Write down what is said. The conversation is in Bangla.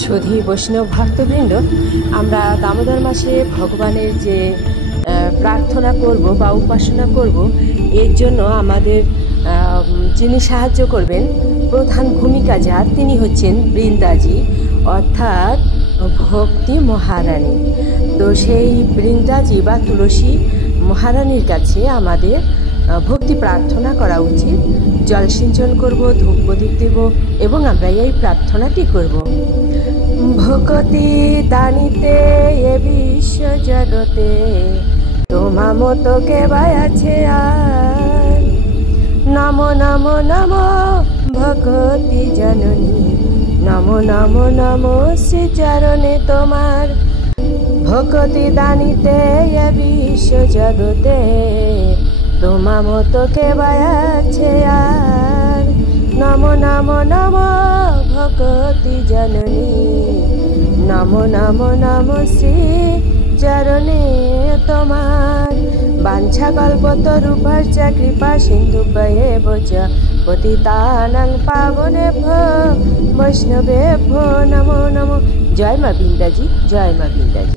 সুধী বৈষ্ণব ভক্তবৃন্দ, আমরা দামোদর মাসে ভগবানের যে প্রার্থনা করব বা উপাসনা করব, এর জন্য আমাদের যিনি সাহায্য করবেন, প্রধান ভূমিকা যার, তিনি হচ্ছেন বৃন্দাজি, অর্থাৎ ভক্তি মহারানী। তো সেই বৃন্দাজি বা তুলসী মহারানীর কাছে আমাদের ভক্তি প্রার্থনা করা উচিত। জল সিঞ্চন করব, ধূপ প্রদীপ দেব এবং আমরা এই প্রার্থনাটি করব। ভকতি দানিতে এ বিশ্ব জগতে, তোমা মতো কেবাই আছে আর। নমো নমো নমো ভকতি জননী, নমো নমো নমো শ্রী চরণে তোমার। ভকতি দানিতে এ বিশ্ব জগতে, তোমা মতো কেবাই আছে আর। নমো নমো নমো ভকতি জননী, নমো নমো নমো শ্রী চরণে তোমার। বাঞ্ছা কল্পতরুভ্যশ্চ কৃপা সিন্ধুভ্যেব চ পতিতানাং পাবনেভ্যো বৈষ্ণবেভ্যো নমো নমো। জয় মা বৃন্দাজি, জয় মা বৃন্দাজি।